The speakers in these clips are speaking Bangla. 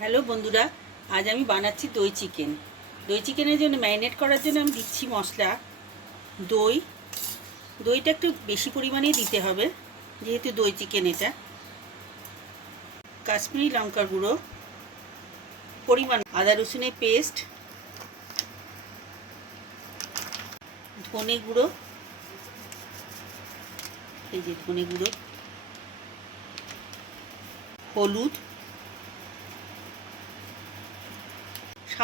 হ্যালো বন্ধুরা, আজ আমি বানাচ্ছি দই চিকেন। দই চিকেনের জন্য ম্যারিনেট করার জন্য আমি দিচ্ছি মশলা। দইটা একটু বেশি পরিমাণেই দিতে হবে, যেহেতু দই চিকেন এটা। কাশ্মীরি লঙ্কার গুঁড়ো পরিমাণ, আদা রসুনের পেস্ট, ধনে গুঁড়ো, এই যে ধনে গুঁড়ো, হলুদ,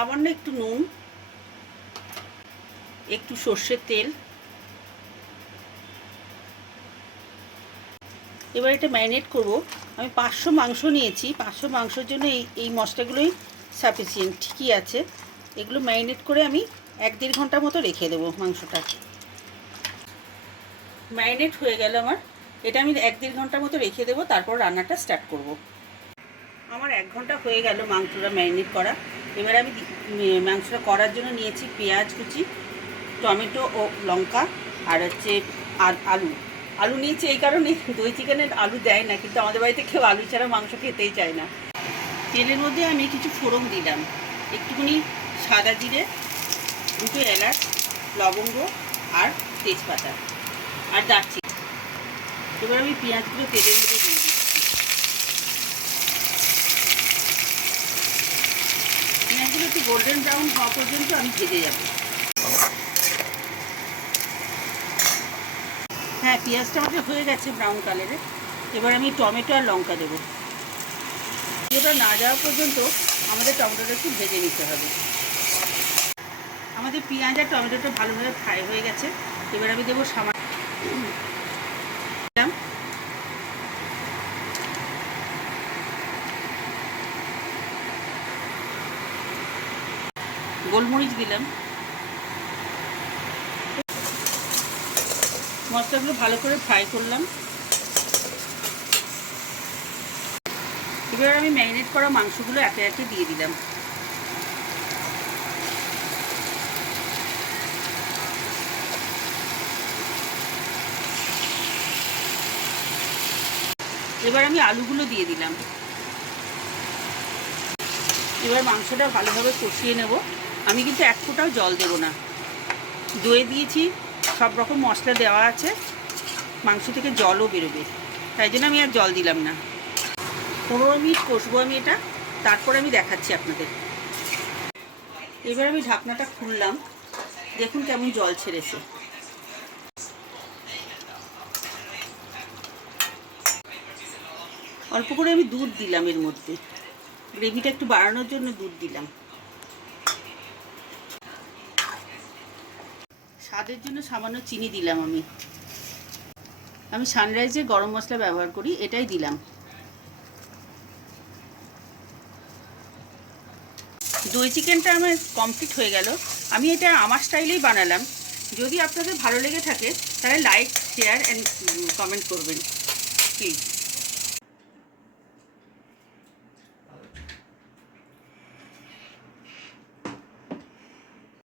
সামান্য একটু নুন, একটু সর্ষের তেল। এবার এটা ম্যারিনেট করব। আমি 500 মাংস নিয়েছি। 500 মাংসের জন্য এই মশলাগুলোই সাফিসিয়েন্ট, ঠিকই আছে। এগুলো ম্যারিনেট করে আমি 1-1.5 ঘন্টা মতো রেখে দেবো। মাংসটা ম্যারিনেট হয়ে গেল আমার। এটা আমি 1-1.5 ঘন্টা মতো রেখে দেবো, তারপর রান্নাটা স্টার্ট করব। আমার 1 ঘন্টা হয়ে গেল মাংসটা ম্যারিনেট করা। এবার আমি মাংসটা করার জন্য নিয়েছি পেঁয়াজ কুচি, টমেটো ও লঙ্কা, আর হচ্ছে আলু নিয়েছি এই কারণে, দই চিকেনে আলু দেয় না, কিন্তু আমাদের বাড়িতে কেউ আলু ছাড়া মাংস খেতেই চায় না। তেলের মধ্যে আমি কিছু ফোড়ন দিলাম, একটুখানি সাদা জিরে, 2টো এলাচ, লবঙ্গ আর তেজপাতা আর দারচিনি। এবার আমি পেঁয়াজগুলো তেলের মধ্যে দিয়ে দিচ্ছি। পেঁয়াজগুলো একটু গোল্ডেন ব্রাউন হওয়া পর্যন্ত আমি ভেজে যাব। হ্যাঁ, পেঁয়াজটা আমাদের হয়ে গেছে ব্রাউন কালারের। এবার আমি টমেটো আর লঙ্কা দেবো। এটা না যাওয়া পর্যন্ত আমাদের টমেটোটা একটু ভেজে নিতে হবে। আমাদের পেঁয়াজ আর টমেটোটা ভালোভাবে ফ্রাই হয়ে গেছে। এবার আমি দেবো সামান্য গোলমরিচ দিলাম। মশলাগুলো ভালো করে ফ্রাই করলাম। এবার আমি ম্যারিনেট করা মাংসগুলো একে একে দিয়ে দিলাম। এবার আমি আলুগুলো দিয়ে দিলাম। এবার মাংসটা ভালোভাবে কষিয়ে নেব। আমি কিন্তু এক ফোঁটাও জল দেব না। দই দিয়েছি, সব রকম মশলা দেওয়া আছে, মাংস থেকে জলও বেরোবে, তাই জন্য আমি আর জল দিলাম না। 15 মিনিট কষবো আমি এটা, তারপর আমি দেখাচ্ছি আপনাদের। এবার আমি ঢাকনাটা খুললাম, দেখুন কেমন জল ছেড়েছে। অল্প করে আমি দুধ দিলাম এর মধ্যে, গ্রেভিটা একটু বাড়ানোর জন্য দুধ দিলাম। স্বাদের জন্য সামান্য চিনি দিলাম। আমি সানরাইজের গরম মশলা ব্যবহার করি, এটাই দিলাম। দই চিকেনটা আমার কমপ্লিট হয়ে গেল। আমি এটা আমার স্টাইলেই বানালাম। যদি আপনাদের ভালো লেগে থাকে তাহলে লাইক, শেয়ার অ্যান্ড কমেন্ট করবেন প্লিজ।